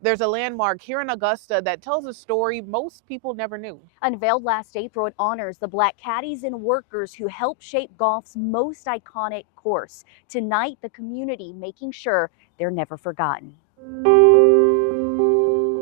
There's a landmark here in Augusta that tells a story most people never knew. Unveiled last April, it honors the Black caddies and workers who helped shape golf's most iconic course. Tonight, the community making sure they're never forgotten.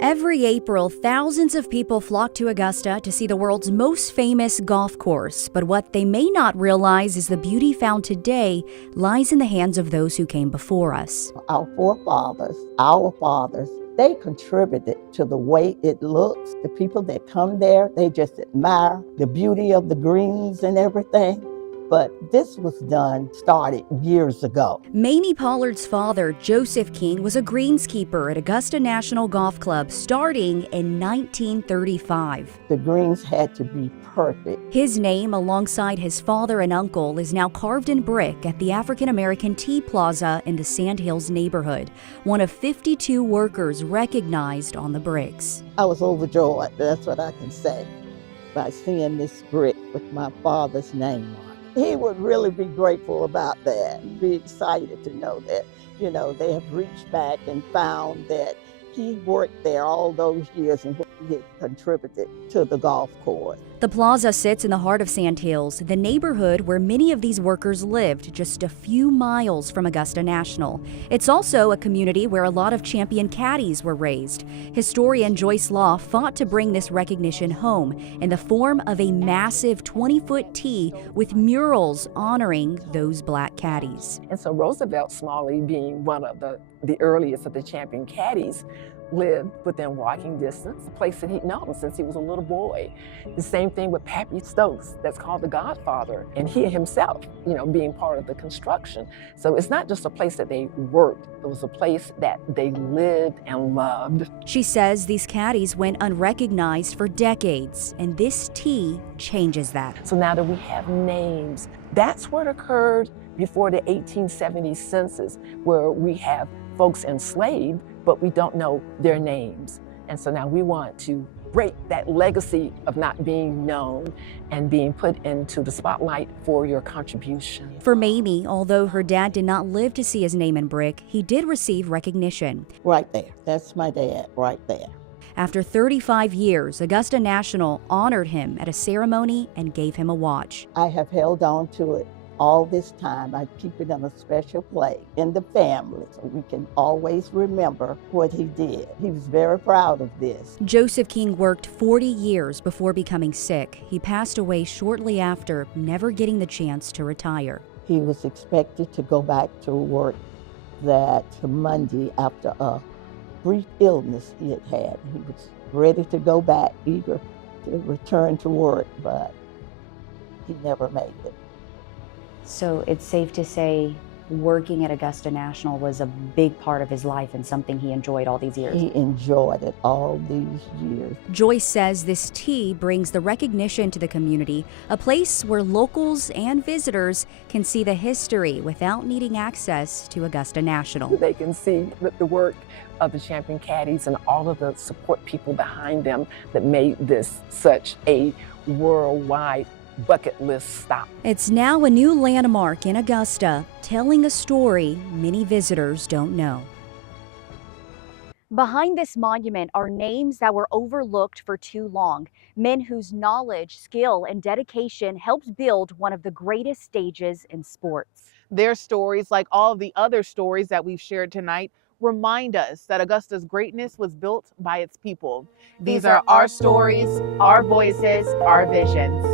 Every April, thousands of people flock to Augusta to see the world's most famous golf course. But what they may not realize is the beauty found today lies in the hands of those who came before us. Our forefathers, our fathers, they contributed to the way it looks. The people that come there, they just admire the beauty of the greens and everything. But this was started years ago. Mamie Pollard's father, Joseph King, was a greenskeeper at Augusta National Golf Club starting in 1935. The greens had to be perfect. His name, alongside his father and uncle, is now carved in brick at the African American Tea Plaza in the Sandhills neighborhood, one of 52 workers recognized on the bricks. I was overjoyed, that's what I can say, by seeing this brick with my father's name on it. He would really be grateful about that, be excited to know that, they have reached back and found that he worked there all those years and he had contributed to the golf course. The plaza sits in the heart of Sandhills, the neighborhood where many of these workers lived just a few miles from Augusta National. It's also a community where a lot of champion caddies were raised. Historian Joyce Law fought to bring this recognition home in the form of a massive 20-foot tee with murals honoring those black caddies. And so Roosevelt Smalley, being one of the earliest of the champion caddies, lived within walking distance, a place that he'd known since he was a little boy. The same thing with Pappy Stokes, that's called the Godfather, and he himself, being part of the construction. So it's not just a place that they worked, it was a place that they lived and loved. She says these caddies went unrecognized for decades, and this tee changes that. So now that we have names, that's what occurred before the 1870 census, where we have folks enslaved, but we don't know their names. And so now we want to break that legacy of not being known and being put into the spotlight for your contribution. For Mamie, although her dad did not live to see his name in brick, he did receive recognition. Right there, that's my dad, right there. After 35 years, Augusta National honored him at a ceremony and gave him a watch. I have held on to it all this time. I keep it in a special place in the family so we can always remember what he did. He was very proud of this. Joseph King worked 40 years before becoming sick. He passed away shortly after, never getting the chance to retire. He was expected to go back to work that Monday after a brief illness he had had. He was ready to go back, eager to return to work, but he never made it. So it's safe to say working at Augusta National was a big part of his life and something he enjoyed all these years. He enjoyed it all these years. Joyce says this tee brings the recognition to the community, a place where locals and visitors can see the history without needing access to Augusta National. They can see the work of the champion caddies and all of the support people behind them that made this such a worldwide bucket list stop. It's now a new landmark in Augusta, telling a story many visitors don't know. Behind this monument are names that were overlooked for too long, men whose knowledge, skill, and dedication helped build one of the greatest stages in sports. Their stories, like all of the other stories that we've shared tonight, remind us that Augusta's greatness was built by its people. These are our stories, our voices, our visions.